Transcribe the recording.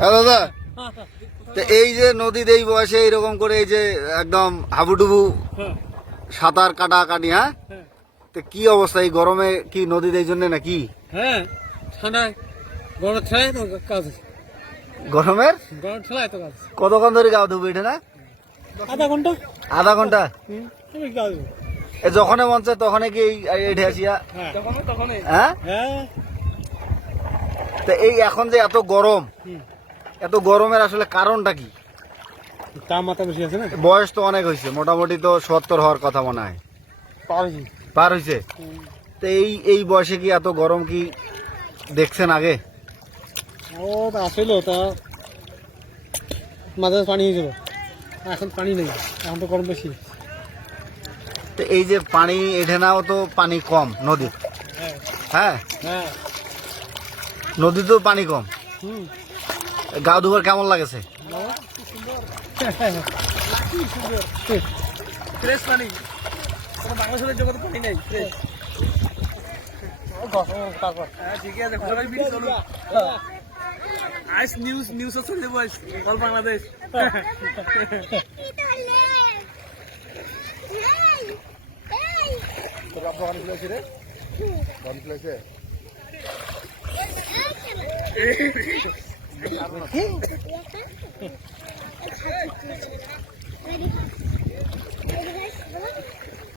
হ্যাঁ দাদা। তো এই যে নদীতে এই বয়সে এইরকম করে এই যে একদম হাবুডুবু সাঁতার কাটা কাটি হ্যাঁ? তো কি অবস্থা? এই গরমে কি নদীতে এই জন্য নাকি? হ্যাঁ ঠান্ডায় গরম ঠেলায় তো কাজ গরমের? গরম ঠেলায় তো কাজ কতক্ষণ ধরে গাও ধুবো এটা না? আধা ঘণ্টা। আধা ঘণ্টা? যখনই মন চায় তখনই কি এই- এই আসিয়া হ্যাঁ তখন তখন হ্যাঁ হ্যাঁ তো এই এখন যে এত গরম এত গরমের আসলে কারণটা কি? তাপমাত্রা বেশি আছে না? বয়স তো অনেক হয়েছে মোটামুটি তো সত্তর হওয়ার কথা মনে হয়। পার হয়েছে তো এই এই বয়সে কি এত গরম কি দেখছেন আগে? ও আসলো তা মাঝে পানি হয়েছিল। এখন পানি নেই এখন তো গরম বেশি। তো এই যে পানি এঠে নাও তো পানি কম নদী হ্যাঁ। হ্যাঁ? হ্যাঁ। নদীতেও পানি কম। হুম। গা ধোয়ার কেমন লাগেছে? ফ্রেশ পানি। বাংলাদেশের জগতে পানি নেই ফ্রেশ ঠিকই আছে আজ নিউজ নিউজ চলে আজ অল বাংলাদেশ? Ready, え